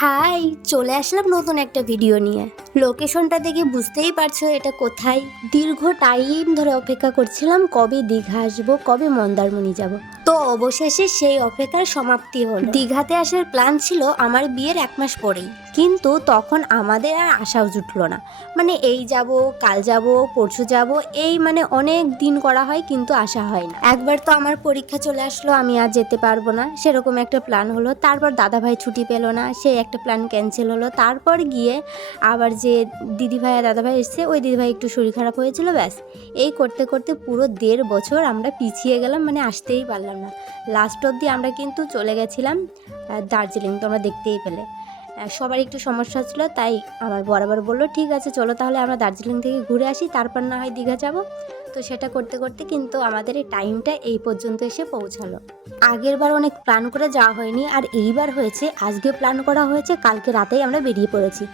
High চলে আসলাম নতুন একটা ভিডিও নিয়ে। লোকেশনটা দেখে বুঝতেই পারছ এটা কোথায়। দীর্ঘ টাইম ধরে অপেক্ষা করছিলাম, কবে দীঘা আসব, কবে মন্দারমণি যাব। তো অবশেষে সেই অপেক্ষার সমাপ্তি হলো। দীঘাতে আসার প্ল্যান ছিল আমার বিয়ের এক মাস পরেই। কিন্তু তখন আমাদের আর আশাও জুটলো না। মানে এই যাব, কাল যাব, পরশু যাব, এই মানে অনেক দিন করা হয় কিন্তু আসা হয় না। একবার তো আমার পরীক্ষা চলে আসলো, আমি আর যেতে পারব না। সেরকম একটা প্ল্যান হলো। তারপর দাদাভাই ছুটি পেল না, সেই একটা প্ল্যান ক্যান্সেল হলো। তারপর গিয়ে আবার যে দিদিভাই আর দাদাভাই এসছে, ওই দিদিভাই একটু শরীর খারাপ হয়েছিল, ব্যাস। এই করতে করতে পুরো দেড় বছর আমরা পিছিয়ে গেলাম মানে আসতেই পারলাম না। লাস্ট অবধি আমরা কিন্তু চলে গেছিলাম দার্জিলিং, তোমরা দেখতেই পেলে। সবার একটু সমস্যা ছিল, তাই আমার বরাবর বলল, ঠিক আছে, চলো তাহলে আমরা দার্জিলিং থেকে ঘুরে আসি, তারপর না হয় দীঘা যাব। তো সেটা করতে করতে কিন্তু আমাদের এই টাইমটা এই পর্যন্ত এসে পৌঁছালো। আগের বার অনেক প্ল্যান করে যাওয়া হয়নি, আর এইবার হয়েছে, আজকে প্ল্যান করা হয়েছে, কালকে রাতেই আমরা বেরিয়ে পড়েছি।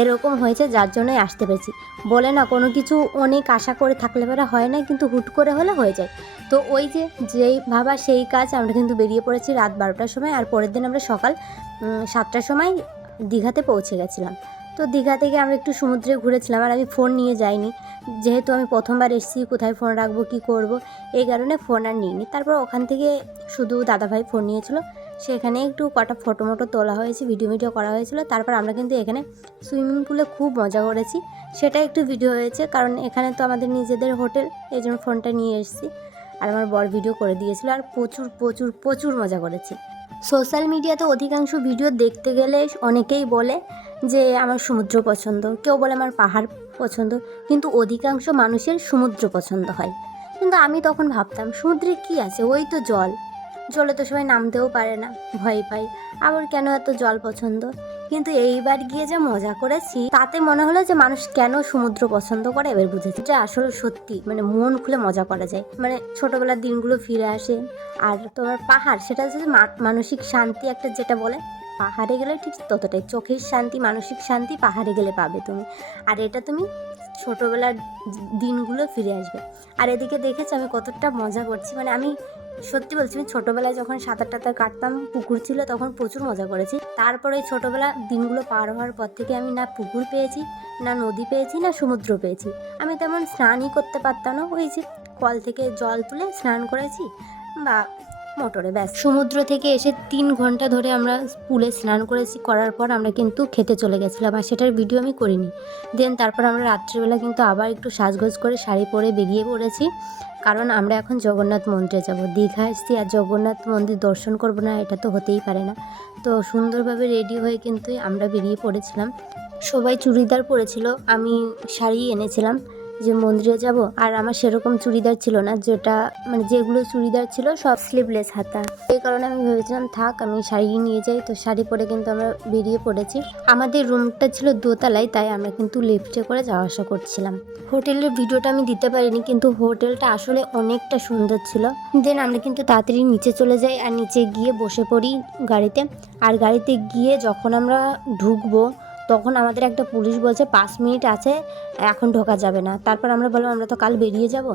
এরকম হয়েছে, যার জন্যই আসতে পেরেছি। বলে না, কোনো কিছু অনেক আশা করে থাকলে পরে হয় না, কিন্তু হুট করে হলে হয়ে যায়। তো ওই যে, যেই ভাবা সেই কাজ, আমরা কিন্তু বেরিয়ে পড়েছি রাত বারোটার সময়, আর পরের দিন আমরা সকাল সাতটার সময় দীঘাতে পৌঁছে গেছিলাম। তো দীঘা থেকে আমরা একটু সমুদ্রে ঘুরেছিলাম আর আমি ফোন নিয়ে যাইনি। যেহেতু আমি প্রথমবার এসেছি, কোথায় ফোন রাখব, কী করব, এই কারণে ফোন আর নিইনি। তারপর ওখান থেকে শুধু দাদাভাই ফোন নিয়েছিল। সেখানে একটু কটা ফটো মটো তোলা হয়েছে ভিডিও ভিডিও করা হয়েছিল। তারপর আমরা কিন্তু এখানে সুইমিং পুলে খুব মজা করেছি। সেটা একটু ভিডিও হয়েছে, কারণ এখানে তো আমাদের নিজেদের হোটেল, এই জন্য ফোনটা নিয়ে এসেছি। আর আমার বর ভিডিও করে দিয়েছিল। আর প্রচুর প্রচুর প্রচুর মজা করেছি। সোশ্যাল মিডিয়াতে অধিকাংশ ভিডিও দেখতে গেলে অনেকেই বলে যে আমার সমুদ্র পছন্দ। কেউ বলে আমার পাহাড় পছন্দ। কিন্তু অধিকাংশ মানুষের সমুদ্র পছন্দ হয়। কিন্তু আমি তখন ভাবতাম, সমুদ্রে কি আছে? ওই তো জল। জলে তো সবাই নামতেও পারে না, ভয় পাই আবার কেন এত জল পছন্দ? কিন্তু এইবার গিয়ে যে মজা করেছি, তাতে মনে হলো যে মানুষ কেন সমুদ্র পছন্দ করে এবার বুঝেছি। যে আসলে সত্যি মানে মন খুলে মজা করা যায়। মানে ছোটবেলার দিনগুলো ফিরে আসে, আর তোমার পাহাড়, সেটা হচ্ছে মানসিক শান্তি একটা যেটা বলে, পাহাড়ে গেলে ঠিক ততটাই, চোখের শান্তি, মানসিক শান্তি পাহাড়ে গেলে পাবে তুমি। আর এটা তুমি ছোটোবেলার দিনগুলো ফিরে আসবে। আর এদিকে দেখেছি আমি কতটা মজা করছি মানে আমি সত্যি বলছি, আমি ছোটোবেলায় যখন সাঁতার টাতার কাটতাম, পুকুর ছিল, তখন প্রচুর মজা করেছি। তারপরে ওই ছোটোবেলা দিনগুলো পার হওয়ার পর থেকে আমি না পুকুর পেয়েছি, না নদী পেয়েছি, না সমুদ্র পেয়েছি। আমি তেমন স্নানই করতে পারতাম না। ওই যে কল থেকে জল তুলে স্নান করেছি বা মোটরে ব্যাস। সমুদ্র থেকে এসে তিন ঘণ্টা ধরে আমরা পুলে স্নান করেছি, করার পর আমরা কিন্তু খেতে চলে গেছিলাম আর সেটার ভিডিও আমি করিনি। দেন তারপর আমরা রাত্রিবেলা কিন্তু আবার একটু সাজগোজ করে শাড়ি পরে বেরিয়ে পড়েছি। কারণ আমরা এখন জগন্নাথ মন্দিরে যাব। দীঘা এসছি আর জগন্নাথ মন্দির দর্শন করব না, এটা তো হতেই পারে না। তো সুন্দরভাবে রেডি হয়ে কিন্তু আমরা বেরিয়ে পড়েছিলাম। সবাই চুড়িদার পরেছিল, আমি শাড়ি এনেছিলাম। যে মন্দিরে যাব, আর আমার সেরকম চুড়িদার ছিল না, যেটা মানে যেগুলো চুড়িদার ছিল সব স্লিভলেস হাতা। এই কারণে আমি ভেবেছিলাম, থাক, আমি শাড়ি নিয়ে যাই। তো শাড়ি পরে কিন্তু আমরা বেরিয়ে পড়েছি। আমাদের রুমটা ছিল দোতলায়, তাই আমরা কিন্তু লিফটে করে যাওয়া আসা করছিলাম। হোটেলের ভিডিওটা আমি দিতে পারিনি, কিন্তু হোটেলটা আসলে অনেকটা সুন্দর ছিল। দেন আমরা কিন্তু তাড়াতাড়ি নিচে চলে যাই, আর নিচে গিয়ে বসে পড়ি গাড়িতে। আর গাড়িতে গিয়ে যখন আমরা ঢুকবো তখন আমাদের একটা পুলিশ বলছে, পাঁচ মিনিট আছে, এখন ঢোকা যাবে না। তারপর আমরা বললাম, আমরা তো কাল বেরিয়ে যাব।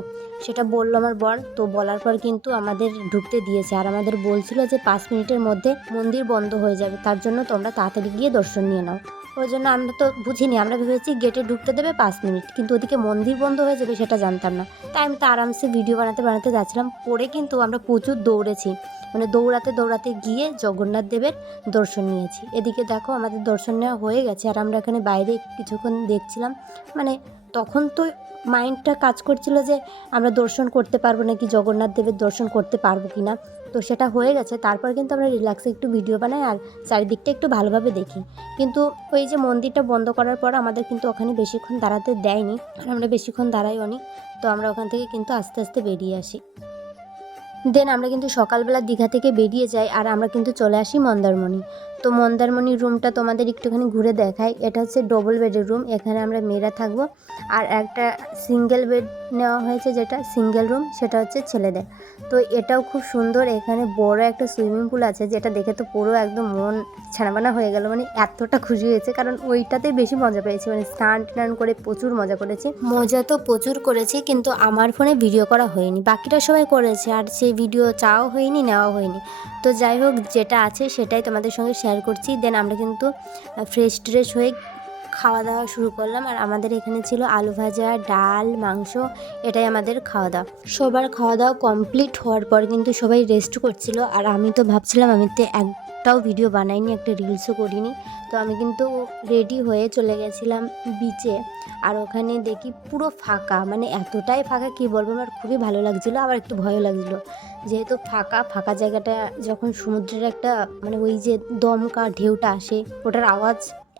সেটা বলল আমার বর। তো বলার পর কিন্তু আমাদের ঢুকতে দিয়েছে। আর আমাদের বলছিল যে, পাঁচ মিনিটের মধ্যে মন্দির বন্ধ হয়ে যাবে। তার জন্য তোমরা তাড়াতাড়ি গিয়ে দর্শন নিয়ে নাও। ওই জন্য আমরা তো বুঝিনি। আমরা ভেবেছি গেটে ঢুকতে দেবে পাঁচ মিনিট। কিন্তু ওদিকে মন্দির বন্ধ হয়ে যাবে সেটা জানতাম না। তাই আমি তো আরামসে ভিডিও বানাতে বানাতে যাচ্ছিলাম। পরে কিন্তু আমরা প্রচুর দৌড়েছি। মানে দৌড়াতে দৌড়াতে গিয়ে জগন্নাথ দেবের দর্শন নিয়েছি। এদিকে দেখো আমাদের দর্শন নেওয়া হয়ে গেছে আর আমরা এখানে বাইরে কিছুক্ষণ দেখছিলাম। মানে তখন তো মাইন্ডটা কাজ করছিল যে আমরা দর্শন করতে পারব নাকি জগন্নাথ দেবের দর্শন করতে পারব কি না তো সেটা হয়ে গেছে, তারপর কিন্তু আমরা রিল্যাক্সে একটু ভিডিও বানাই আর চারিদিকটা একটু ভালোভাবে দেখি। কিন্তু ওই যে মন্দিরটা বন্ধ করার পর আমাদের কিন্তু ওখানে বেশিক্ষণ দাঁড়াতে দেয়নি, আর আমরা বেশিক্ষণ দাঁড়াইও নি তো আমরা ওখান থেকে কিন্তু আস্তে আস্তে বেরিয়ে আসি। দেন আমরা কিন্তু সকালবেলা দীঘা থেকে বেরিয়ে যাই আর আমরা কিন্তু চলে আসি মন্দারমণি। তো মন্দারমণির রুমটা তোমাদের একটুখানি ঘুরে দেখাই। এটা হচ্ছে ডবল বেডের রুম এখানে আমরা মেয়েরা থাকব। আর একটা সিঙ্গেল বেড নেওয়া হয়েছে যেটা সিঙ্গেল রুম সেটা হচ্ছে ছেলেদের। তো এটাও খুব সুন্দর, এখানে বড় একটা সুইমিং পুল আছে, যেটা দেখে তো পুরো একদম মন ছানাবানা হয়ে গেল। মানে এতটা খুশি হয়েছে, কারণ ওইটাতেই বেশি মজা পেয়েছি। মানে স্নান টান করে প্রচুর মজা করেছি। মজা তো প্রচুর করেছি, কিন্তু আমার ফোনে ভিডিও করা হয়নি। বাকিটা সবাই করেছে, আর সেই ভিডিও চাওয়া হয়নি নেওয়া হয়নি। তো যাই হোক, যেটা আছে সেটাই তোমাদের সঙ্গে শেয়ার করছি। দেন আমরা কিন্তু ফ্রেশ ট্রেশ হয়ে খাওয়া দাওয়া শুরু করলাম। আর আমাদের এখানে ছিল আলু ভাজা, ডাল, মাংস, এটাই আমাদের খাওয়া দাওয়া। সবার খাওয়া দাওয়া কমপ্লিট হওয়ার পর কিন্তু সবাই রেস্ট করছিল। আর আমি তো ভাবছিলাম আমি তো একটাও ভিডিও বানাইনি, একটা রিলসও করিনি। তো আমি কিন্তু রেডি হয়ে চলে গেছিলাম বিচে আর ওখানে দেখি পুরো ফাঁকা মানে এতটাই ফাঁকা কি বলব? আমার খুবই ভালো লাগছিল, আবার একটু ভয়ও লাগছিল। যেহেতু ফাঁকা ফাঁকা জায়গাটা যখন সমুদ্রের একটা মানে ওই যে দমকা ঢেউটা আসে, ওটার আওয়াজ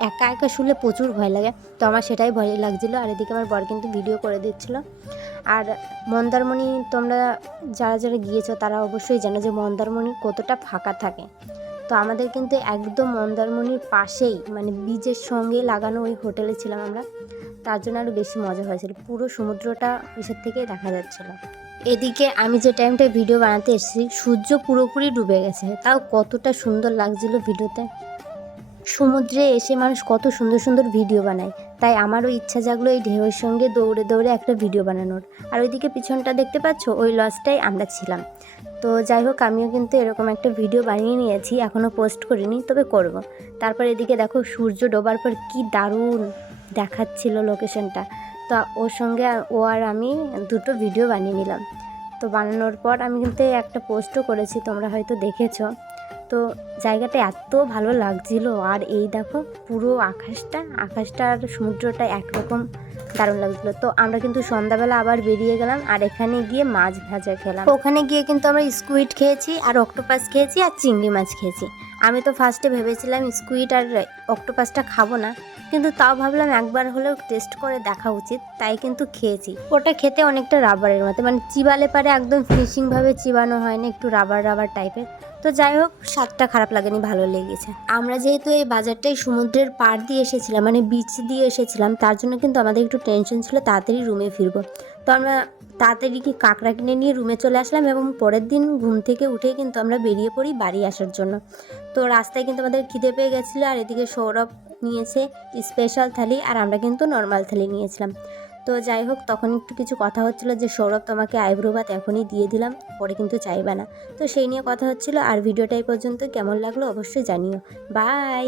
একা একা শুনলে প্রচুর ভয় লাগে। তো আমার সেটাই ভয় লাগছিল, আর এদিকে আমার বর কিন্তু ভিডিও করে দিচ্ছিল। আর মন্দারমণি, তোমরা যারা যারা গিয়েছো, তারা অবশ্যই জানো যে মন্দারমণি কতটা ফাঁকা থাকে। তো আমাদের কিন্তু একদম মন্দারমণির পাশেই মানে বীজের সঙ্গে লাগানো ওই হোটেলে ছিলাম আমরা। তার জন্য আরও বেশি মজা হয়েছিল। পুরো সমুদ্রটা এসের থেকেই দেখা যাচ্ছিল। এদিকে আমি যে টাইমটায় ভিডিও বানাতে এসেছি, সূর্য পুরোপুরি ডুবে গেছে। তাও কতটা সুন্দর লাগছিল ভিডিওতে সমুদ্রে এসে মানুষ কত সুন্দর সুন্দর ভিডিও বানায়। তাই আমারও ইচ্ছা জাগলো এই ঢেউয়ের সঙ্গে দৌড়ে দৌড়ে একটা ভিডিও বানানোর। আর ওইদিকে পিছনটা দেখতে পাচ্ছ? ওই লজটাই আমরা ছিলাম। তো যাই হোক, আমিও কিন্তু এরকম একটা ভিডিও বানিয়ে নিয়েছি এখনও পোস্ট করিনি, তবে করব। তারপর এদিকে দেখো, সূর্য ডোবার পর কি দারুণ দেখাচ্ছিল লোকেশনটা তো ওর সঙ্গে ও আর আমি দুটো ভিডিও বানিয়ে নিলাম। তো বানানোর পর আমি কিন্তু একটা পোস্টও করেছি, তোমরা হয়তো দেখেছ। তো জায়গাটা এত ভালো লাগছিল। আর এই দেখো পুরো আকাশটা আকাশটা আর সমুদ্রটা একরকম দারুণ লাগছিল। তো আমরা কিন্তু সন্ধ্যাবেলা আবার বেরিয়ে গেলাম আর এখানে গিয়ে মাছ ভাজা খেলাম। ওখানে গিয়ে কিন্তু আমরা স্কুইড খেয়েছি আর অক্টোপাস খেয়েছি আর চিংড়ি মাছ খেয়েছি। আমি তো ফার্স্টে ভেবেছিলাম স্কুইড আর অক্টোপাসটা খাব না। কিন্তু তাও ভাবলাম একবার হলেও টেস্ট করে দেখা উচিত, তাই কিন্তু খেয়েছি। ওটা খেতে অনেকটা রাবারের মতো মানে চিবালে পারে একদম ফিনিশিংভাবে চিবানো হয় না একটু রাবার রাবার টাইপের তো যাই হোক, স্বাদটা খারাপ লাগেনি, ভালো লেগেছে। আমরা যেহেতু এই বাজারটাই সমুদ্রের পাড় দিয়ে এসেছিলাম মানে বিচ দিয়ে এসেছিলাম, তার জন্য কিন্তু আমাদের একটু টেনশন ছিল, তাড়াতাড়ি রুমে ফিরবো। তো আমরা তাড়াতাড়ি কি কাঁকড়া কিনে নিয়ে রুমে চলে আসলাম এবং পরের দিন ঘুম থেকে উঠেই কিন্তু আমরা বেরিয়ে পড়ি বাড়ি আসার জন্য। তো রাস্তায় কিন্তু আমাদের খিদে পেয়ে গেছিল, আর এদিকে সৌরভ নিয়েছে স্পেশাল থালি আর আমরা কিন্তু নর্মাল থালি নিয়েছিলাম। তো যাই হোক, তখন একটু কিছু কথা হচ্ছিল যে, সৌরভ, তোমাকে আইব্রো ভাত এখনই দিয়ে দিলাম, পরে কিন্তু চাইবে না। তো সেই নিয়ে কথা হচ্ছিল, আর ভিডিওটা এই পর্যন্ত কেমন লাগল অবশ্যই জানিও। বাই